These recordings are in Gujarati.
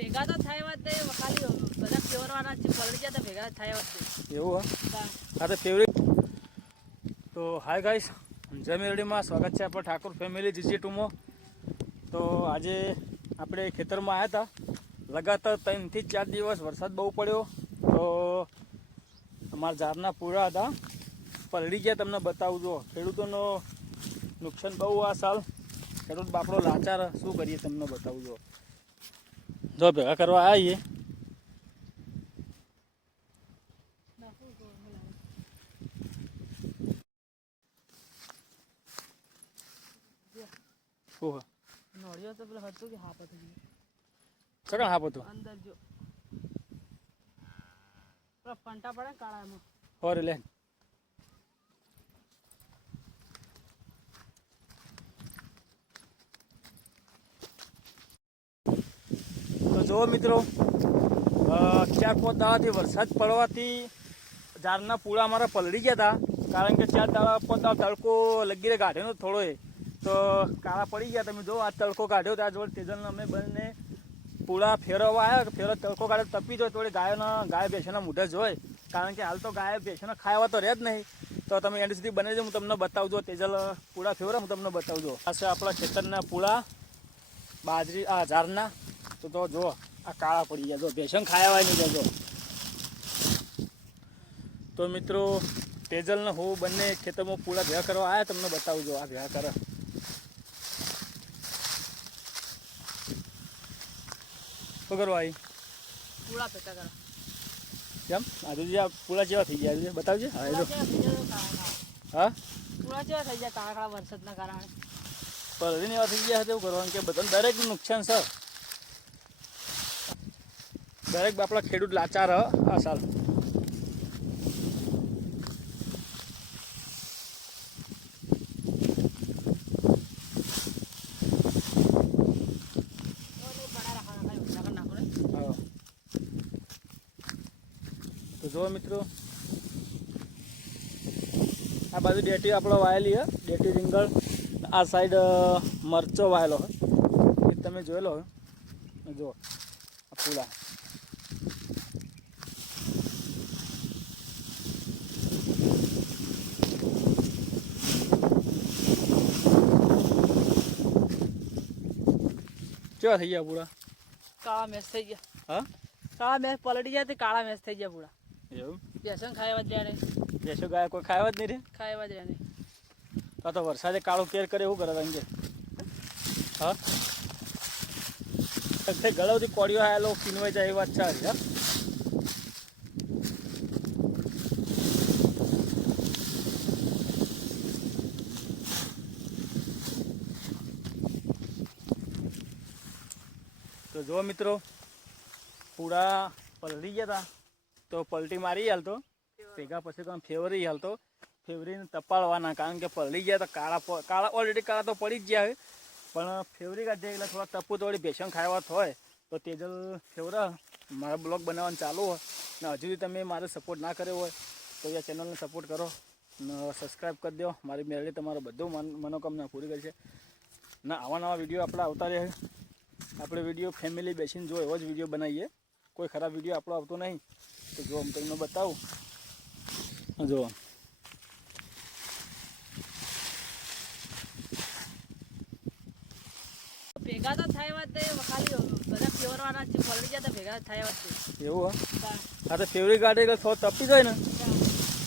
ભેગા તો થાય વાત નહીં, ખાલી બધા ફેવરવાના છે પલળી ગયા તો ભેગા થાય વાત નહીં. એવું હા તો ફેવરેટ. તો હાય ગાઈસ, જય મેરડીમાં સ્વાગત છે આપણા ઠાકોર ફેમિલી GG2માં. તો આજે આપણે ખેતરમાં આવ્યા હતા. લગાતાર 3 થી 4 દિવસ વરસાદ બહુ પડ્યો, તો અમારા ઝાડના પૂરા હતા, પલળી ગયા. તમને બતાવું જો, ખેડૂતોનો નુકસાન બહુ આ સાલ. ખેડૂત બાપડો લાચાર, શું કરીએ તમને બતાવું જો ભેગા કરવા આવીએ. નોળિયો તો પેલો હતું કે હાપ હતું, સગણ હાપ હતું અંદર જો પેલા ફંટા પડે કાળા એમાં હોરે લે. તો જુઓ મિત્રો, 4-5 દાડાથી વરસાદ પડવાથી ઝાડના પૂળા અમારા પલળી ગયા હતા. કારણ કે 4 દાડા 5 દાડા તડકો લગી કાઢ્યો થોડો તો કાળા પડી ગયા. તમે જો આ તડકો કાઢ્યો ત્યાં જોડે તેજલને અમે બંને પૂળા ફેરવવા આવ્યા. ફેરવ તડકો કાઢે તપી જાય થોડી ગાય ભેંસોના મૂઢા જોઈ. કારણ કે હાલ તો ગાય ભેંસોને ખાવા તો રહે જ નહીં. તો તમે એન્ડ સુધી બને છે, હું તમને બતાવજો. તેજલ પૂળા ફેરવા હું તમને બતાવજો. આ છે આપણા ખેતરના પૂળા બાજરી આ ઝાડના. તો જો આ કાળા પડી ગયા, જો ભેંસોને ખાવા નહીં જજો. તો મિત્રો તેજલને હું બંને ખેતરમાં પૂળા ભેગા કરવા આવ્યા, તમને બતાવજો. આ ભેગા કરે શું કરવા આવી પૂળા ભેગા કરો. કેમ આજુ આ પૂળા જેવા થઈ ગયા છે બતાવજે. હા એ જો હા પૂળા કેવા થઈ ગયા કાળા કાળા વરસાદના કારણે પલળીને એવા થઈ ગયા. એવું કરવાનું કે બધાને દરેક નુકસાન છે. દરેક બાપડા ખેડૂત લાચાર આ સાલ. તો જો મિત્રો, આ બાજુ ડેટી આપણો વાયેલી હે, ડેટી રીંગણ. આ સાઈડ મરચો વાયેલો હોય, એ તમે જોયેલો હોય. જો આ પૂળા કેવા થઈ ગયા પૂળા? કાળા મેચ થઈ ગયા. હા કાળા મેચ પલળી ગયા તે કાળા મેચ થઈ ગયા પૂળા. એવું બેસન ખાવા જ રહ્યા નહીં. બેસો ગાય કોઈ ખાવા જ નહીં રે. ખાવા જ રહ્યા નહીં. તો વરસાદે કાળો કેર કરે એવું કરે અંગે. હા ગળવથી કોળીઓ આવેલો કિનવાઈ જાય એ વાત છે. હા તો જો મિત્રો, પૂરા પલળી ગયા હતા તો પલટી મારી હાલતો ભેગા, પછી તો ફેવરી હાલતો ફેવરીને તપાડવાના. કારણ કે પલળી ગયા તો કાળા ઓલરેડી કાળા તો પડી જ ગયા હોય, પણ ફેવરી કાઢે એટલે થોડા ટપુ થોડી ભેસણ ખાવા હોય. તો તેજલ ફેવરા મારા બ્લોગ બનાવવાનું ચાલુ હોય ને હજુ સુધી તમે મારો સપોર્ટ ના કર્યો હોય તો એ ચેનલને સપોર્ટ કરો ને સબસ્ક્રાઈબ કરી દો. મારી મેળવી તમારું બધું મનોકામના પૂરી કરશે ને આવા નવા વિડીયો આપણે આવતા રહે. આપણે વિડીયો ફેમિલી બેસીને જો એવો જ વિડીયો બનાવીએ, કોઈ ખરાબ વિડીયો આપણો આવતો નહીં. તો જો હું તમને બતાવું, જો ભેગા તો થાય વાત નહીં, ખાલી બધા ફેવરવાના છે પલળી ગયા તો ભેગા થાય વાત નહીં. એવું હા તો ફેવરી ગાડી એટલે થોડો તપી જાય ને,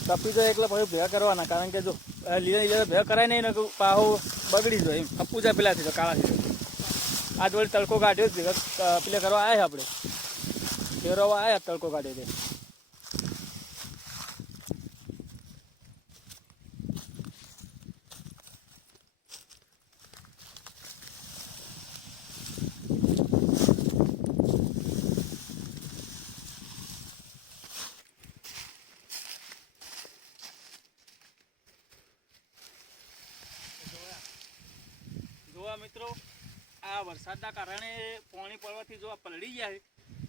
તપી જાય એટલે પછી ભેગા કરવાના. કારણ કે જો લીલા ભેગા કરાય નહીં ને પાહો બગડી જાય એમ. અપુ જાય પેલાથી તો કાળાથી આજ વળી તડકો કાઢ્યો જ ભેગા પેલા કરવા આવ્યા આપણે ફેરવવા આવ્યા. તડકો કાઢ્યો છે. જોવા મિત્રો, આ વરસાદના કારણે પાણી પડવાથી જો પલળી જાય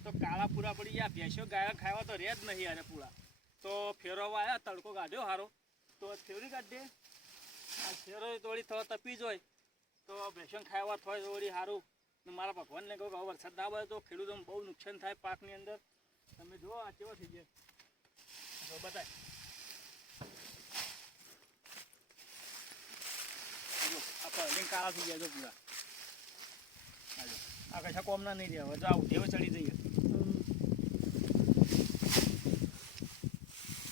તો કાળા પૂરા પડી ગયા. ભેંસો ગાયો ખાવા તો રહે જ નહીં યાર પૂરા. તો ફેરવવા આવ્યા, તડકો કાઢ્યો સારો તો ફેરવી કાઢીએ. આ ફેરો થોડી તપી જોય તો ભેંસો ખાવા થોડી થોડી સારું ને મારા ભગવાનને કહું કે હવે વરસાદ ના આવે તો ખેડૂતોને બહુ નુકસાન થાય પાકની અંદર. તમે જુઓ આ કેવો થઈ ગયા જો બતાય જો આ પલળી કાળા થઈ ગયા જો પૂરા. આ કશા કોમના નહીં રહ્યા હવે જો આવું ઢેવ ચડી જઈએ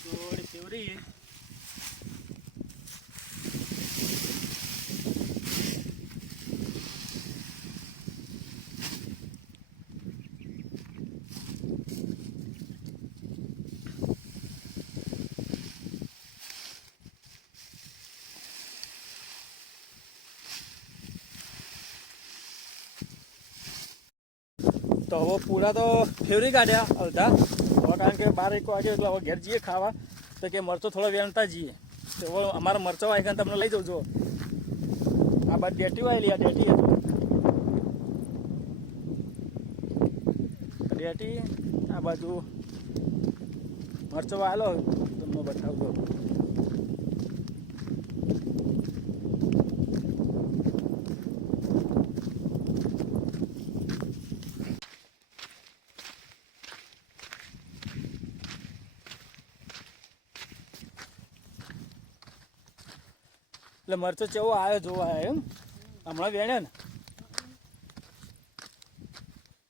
થોડી ફેવરી તો હવે પૂરા તો ફેવરી કાઢ્યા અડધા હવે કારણ કે 12-1 વાગે એટલે હવે ઘેર જઈએ ખાવા તો કે મરચો થોડો વેણતા જઈએ તો હવે અમારા મરચો આવી ગયા તમને લઈ જાઉં જો આ બાદ ડેટી આવેલી આ ડેટી હતું ડેટી આ બાજુ મરચો આવેલો તમને બતાવજો એટલે મરચો કેવો આવ્યો જોવા આવ્યો એમ હમણાં વેણે ને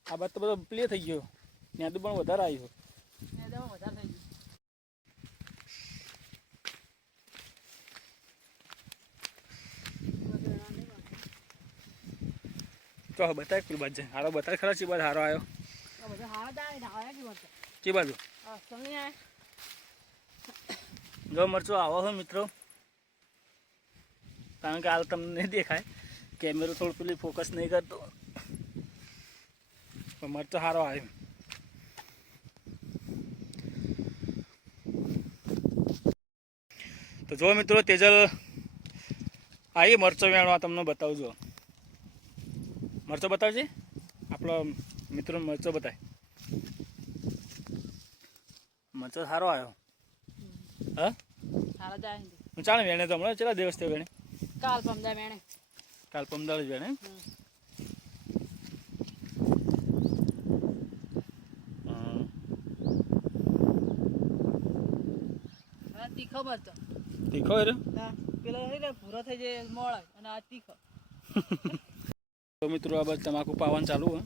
આ બાદ તો બધો પ્લે થઈ ગયો નેદું પણ વધારે આવ્યું તો બતાય કુલ બાજુ હારો બતાય ખરા ચી બાજુ હારો આવ્યો ચી બાજુ જો મરચો આવો હોય મિત્રો કારણ કે હાલ તમને નહીં દેખાય કેમેરો થોડું પેલી ફોકસ નહીં કરતો પણ મરચો સારો આવ્યો તો જો મિત્રો તેજલ આવી મરચો વેણવા તમને બતાવજો મરચો બતાવજે આપણો મિત્રો મરચો બતાય મરચો સારો આવ્યો હા ચાલે વેણે તો હમણાં કેટલા દિવસ થયો વેણે કાલ પમદા વેણે કાલ પમદાળ જ વેણે તીખો મરચો તીખો રે પેલો ભૂરો થઈ જાય મોળ અને આ તીખો તો મિત્રો આ બાજુ તમાકુ પાવાનું ચાલુ હે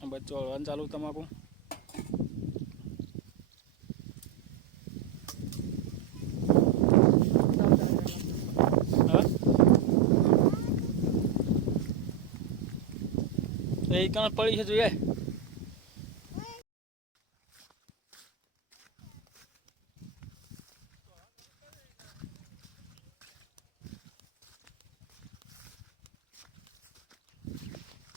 આ બાજુ ચોળવાનું ચાલુ તમાકુ એ કાં પડી છે જોઈએ